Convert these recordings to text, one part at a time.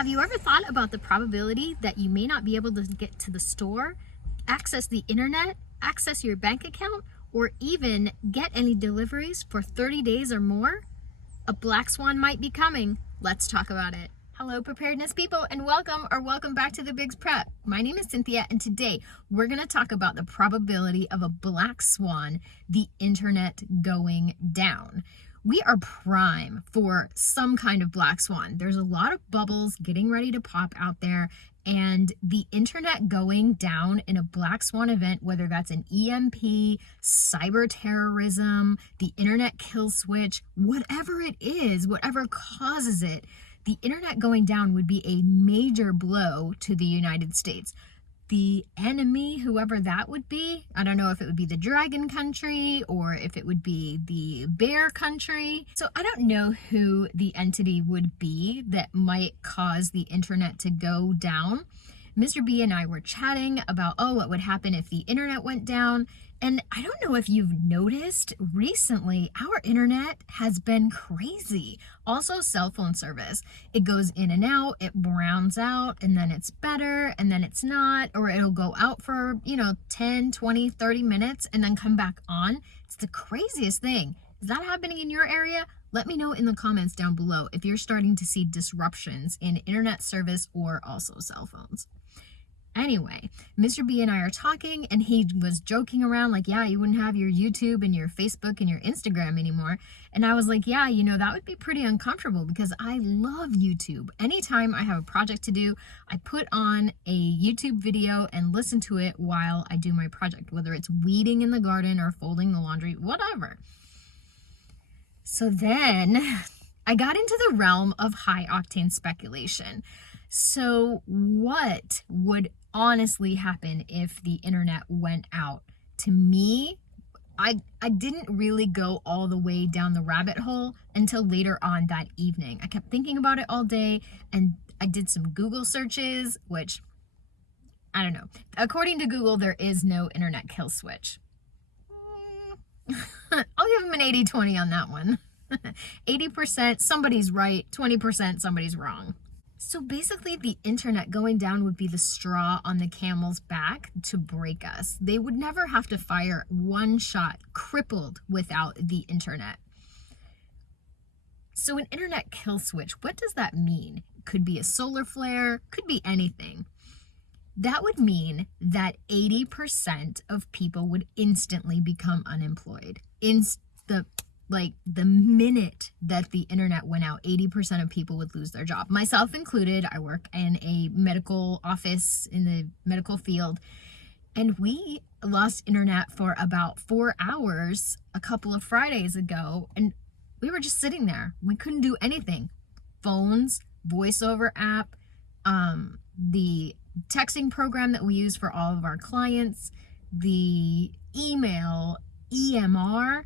Have you ever thought about the probability that you may not be able to get to the store, access the internet, access your bank account, or even get any deliveries for 30 days or more? A black swan might be coming. Let's talk about it. Hello, preparedness people, and welcome back to the Biggs Prep. My name is Cynthia, and today we're going to talk about the probability of a black swan, the internet going down. We are prime for some kind of black swan. There's a lot of bubbles getting ready to pop out there, and the internet going down in a black swan event, whether that's an EMP, cyber terrorism, the internet kill switch, whatever it is, whatever causes it, the internet going down would be a major blow to the United States. The enemy, whoever that would be, I don't know if it would be the dragon country or if it would be the bear country. So I don't know who the entity would be that might cause the internet to go down. Mr. B and I were chatting about, what would happen if the internet went down. And I don't know if you've noticed recently, our internet has been crazy. Also, cell phone service. It goes in and out, it browns out, and then it's better, and then it's not, or it'll go out for, 10, 20, 30 minutes, and then come back on. It's the craziest thing. Is that happening in your area? Let me know in the comments down below if you're starting to see disruptions in internet service or also cell phones. Anyway, Mr. B and I are talking, and he was joking around like, you wouldn't have your YouTube and your Facebook and your Instagram anymore. And I was like, that would be pretty uncomfortable because I love YouTube. Anytime I have a project to do, I put on a YouTube video and listen to it while I do my project, whether it's weeding in the garden or folding the laundry, whatever. So then I got into the realm of high octane speculation. So what would honestly happen if the internet went out? To me, I didn't really go all the way down the rabbit hole until later on that evening. I kept thinking about it all day, and I did some Google searches, which, I don't know. According to Google, there is no internet kill switch. I'll give them an 80-20 on that one. 80% somebody's right, 20% somebody's wrong. So basically, the internet going down would be the straw on the camel's back to break us. They would never have to fire one shot, crippled without the internet. So an internet kill switch, what does that mean? Could be a solar flare, could be anything. That would mean that 80% of people would instantly become unemployed. The minute that the internet went out, 80% of people would lose their job. Myself included. I work in a medical office in the medical field, and we lost internet for about 4 hours a couple of Fridays ago, and we were just sitting there. We couldn't do anything. Phones, voiceover app, the texting program that we use for all of our clients, the email, EMR.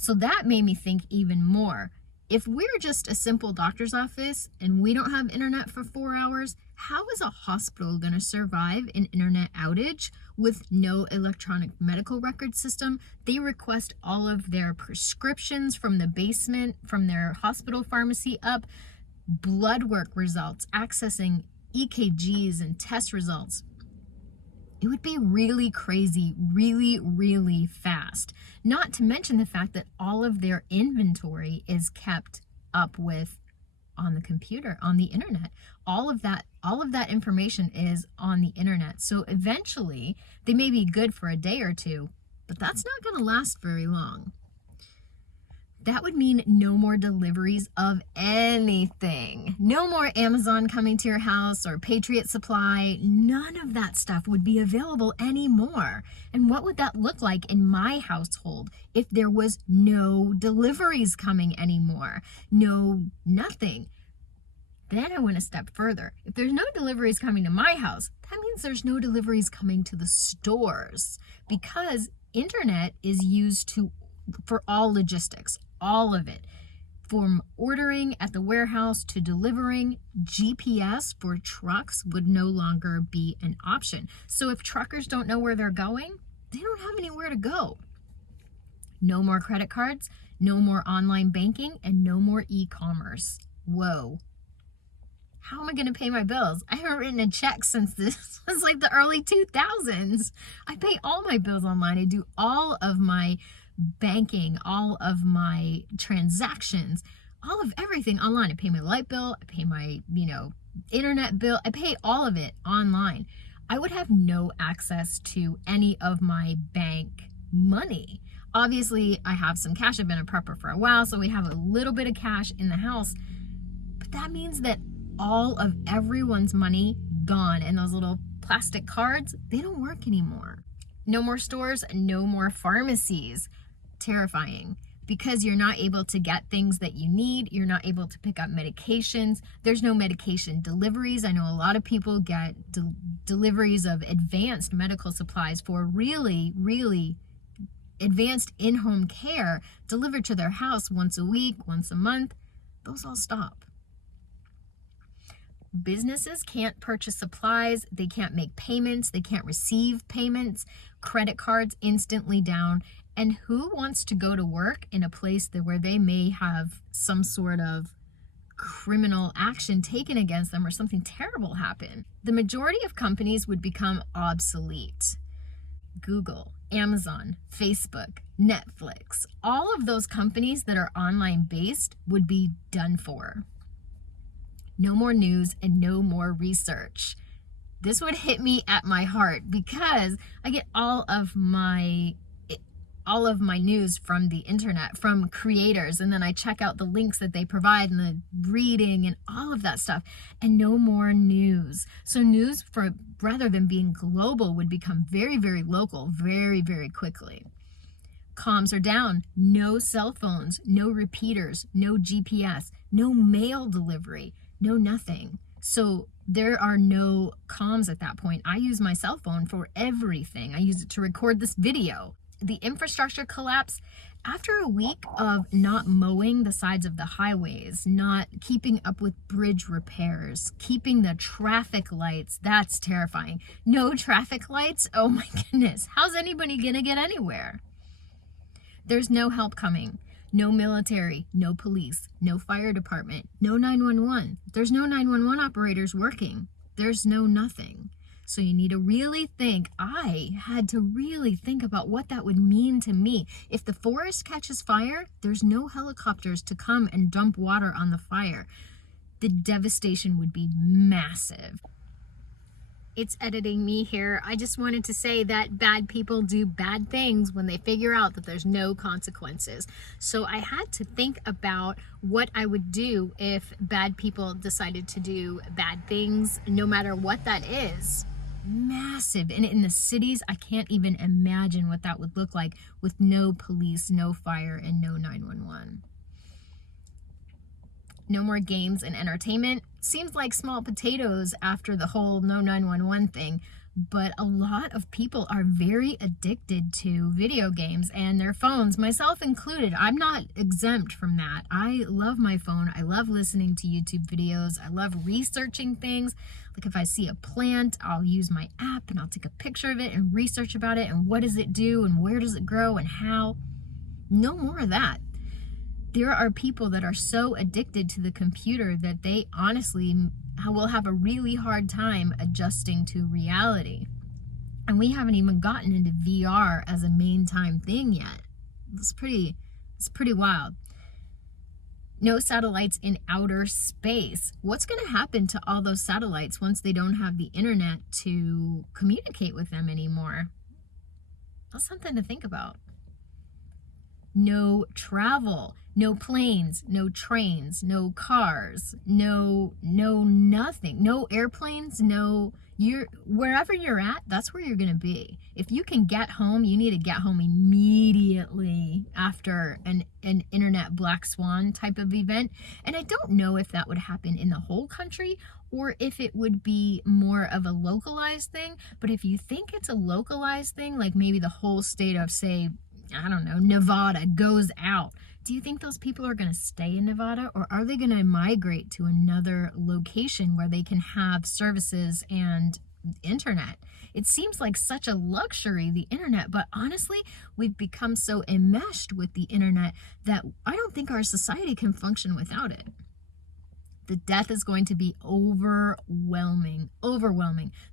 So that made me think even more. If we're just a simple doctor's office and we don't have internet for 4 hours, how is a hospital going to survive an internet outage with no electronic medical record system? They request all of their prescriptions from the basement, from their hospital pharmacy up, blood work results, accessing EKGs and test results. It would be really crazy, really, really fast. Not to mention the fact that all of their inventory is kept up with on the computer, on the internet. All of that information is on the internet. So eventually, they may be good for a day or two, but that's not going to last very long. That would mean no more deliveries of anything. No more Amazon coming to your house or Patriot Supply. None of that stuff would be available anymore. And what would that look like in my household if there was no deliveries coming anymore? No, nothing. Then I went a step further. If there's no deliveries coming to my house, that means there's no deliveries coming to the stores, because internet is used for all logistics. All of it, from ordering at the warehouse to delivering. GPS for trucks would no longer be an option. So if truckers don't know where they're going, they don't have anywhere to go. No more credit cards, no more online banking, and no more e-commerce. Whoa. How am I going to pay my bills? I haven't written a check since this was like the early 2000s. I pay all my bills online. I do all of my banking, all of my transactions, all of everything online. I pay my light bill, I pay my, internet bill, I pay all of it online. I would have no access to any of my bank money. Obviously, I have some cash. I've been a prepper for a while, so we have a little bit of cash in the house. But that means that all of everyone's money gone, and those little plastic cards, they don't work anymore. No more stores, no more pharmacies. Terrifying, because you're not able to get things that you need. You're not able to pick up medications. There's no medication deliveries. I know a lot of people get deliveries of advanced medical supplies for really, really advanced in-home care delivered to their house once a week, once a month. Those all stop. Businesses can't purchase supplies. They can't make payments. They can't receive payments. Credit cards instantly down. And who wants to go to work in a place where they may have some sort of criminal action taken against them or something terrible happen? The majority of companies would become obsolete. Google, Amazon, Facebook, Netflix, all of those companies that are online based would be done for. No more news and no more research. This would hit me at my heart because I get all of my news from the internet, from creators, and then I check out the links that they provide and the reading and all of that stuff, and no more news. So news, rather than being global, would become very, very local very, very quickly. Comms are down. No cell phones, no repeaters, no GPS, no mail delivery, no nothing. So there are no comms at that point. I use my cell phone for everything. I use it to record this video. The infrastructure collapse, after a week of not mowing the sides of the highways, not keeping up with bridge repairs, keeping the traffic lights, that's terrifying. No traffic lights? Oh my goodness. How's anybody gonna get anywhere? There's no help coming. No military, no police, no fire department, no 911. There's no 911 operators working. There's no nothing. So you need to really think. I had to really think about what that would mean to me. If the forest catches fire, there's no helicopters to come and dump water on the fire. The devastation would be massive. It's editing me here. I just wanted to say that bad people do bad things when they figure out that there's no consequences. So I had to think about what I would do if bad people decided to do bad things, no matter what that is. Massive. And in the cities, I can't even imagine what that would look like with no police, no fire, and no 911. No more games and entertainment. Seems like small potatoes after the whole no 911 thing, but a lot of people are very addicted to video games and their phones, myself included. I'm not exempt from that. I love my phone. I love listening to YouTube videos. I love researching things. Like if I see a plant, I'll use my app and I'll take a picture of it and research about it and what does it do and where does it grow and how. No more of that. There are people that are so addicted to the computer that they honestly will have a really hard time adjusting to reality. And we haven't even gotten into VR as a main time thing yet. It's pretty wild. No satellites in outer space. What's going to happen to all those satellites once they don't have the internet to communicate with them anymore? That's something to think about. No travel, no planes, no trains, no cars, no nothing, no airplanes, wherever you're at, that's where you're going to be. If you can get home, you need to get home immediately after an internet black swan type of event. And I don't know if that would happen in the whole country or if it would be more of a localized thing. But if you think it's a localized thing, like maybe the whole state of, say, I don't know, Nevada goes out. Do you think those people are going to stay in Nevada, or are they going to migrate to another location where they can have services and internet? It seems like such a luxury, the internet, but honestly, we've become so enmeshed with the internet that I don't think our society can function without it. the death is going to be overwhelming.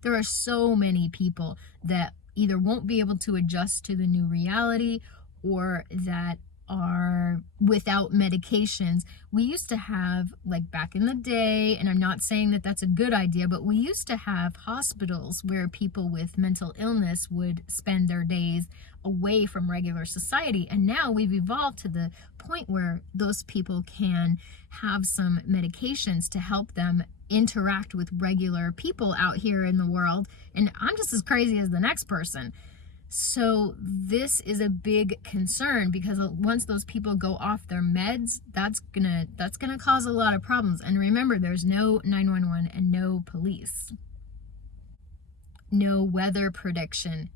There are so many people that either won't be able to adjust to the new reality or that are without medications. We used to have, like back in the day, and I'm not saying that that's a good idea, but we used to have hospitals where people with mental illness would spend their days away from regular society. And now we've evolved to the point where those people can have some medications to help them interact with regular people out here in the world. And I'm just as crazy as the next person. So this is a big concern, because once those people go off their meds, that's gonna cause a lot of problems. And remember, there's no 911 and no police. No weather prediction.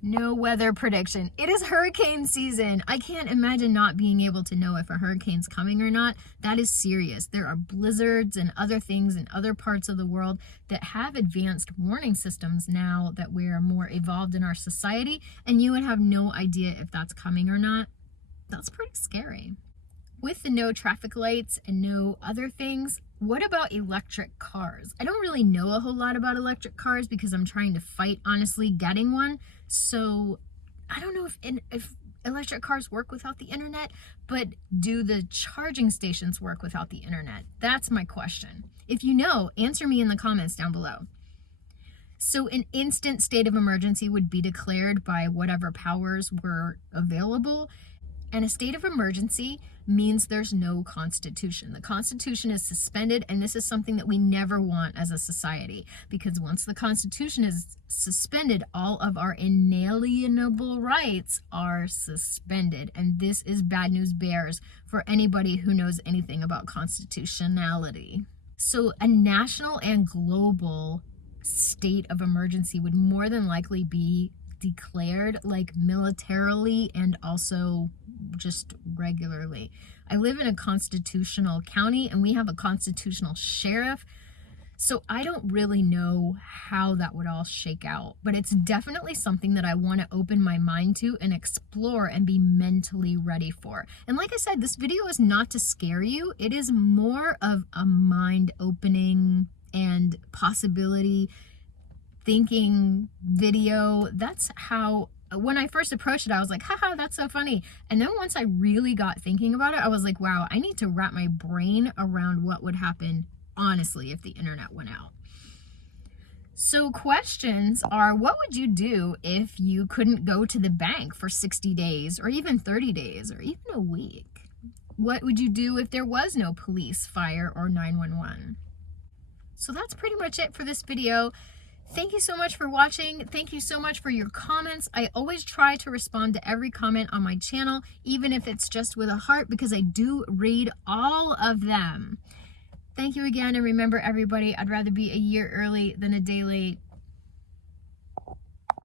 It is hurricane season. I can't imagine not being able to know if a hurricane's coming or not. That is serious. There are blizzards and other things in other parts of the world that have advanced warning systems now that we're more evolved in our society, and you would have no idea if that's coming or not. That's pretty scary. With the no traffic lights and no other things, what about electric cars? I don't really know a whole lot about electric cars because I'm trying to fight, honestly, getting one. So I don't know if electric cars work without the internet, but do the charging stations work without the internet? That's my question. If you know, answer me in the comments down below. So an instant state of emergency would be declared by whatever powers were available. And a state of emergency means there's no constitution. The Constitution is suspended, and this is something that we never want as a society, because once the Constitution is suspended, all of our inalienable rights are suspended. And this is bad news bears for anybody who knows anything about constitutionality. So a national and global state of emergency would more than likely be declared, like militarily and also just regularly. I live in a constitutional county and we have a constitutional sheriff, so I don't really know how that would all shake out, but it's definitely something that I want to open my mind to and explore and be mentally ready for. And like I said, this video is not to scare you. It is more of a mind opening and possibility thinking video. That's how, when I first approached it, I was like, haha, that's so funny. And then once I really got thinking about it, I was like, wow, I need to wrap my brain around what would happen, honestly, if the internet went out. So questions are, what would you do if you couldn't go to the bank for 60 days or even 30 days or even a week? What would you do if there was no police, fire, or 911? So that's pretty much it for this video. Thank you so much for watching. Thank you so much for your comments. I always try to respond to every comment on my channel, even if it's just with a heart, because I do read all of them. Thank you again, and remember, everybody, I'd rather be a year early than a day late.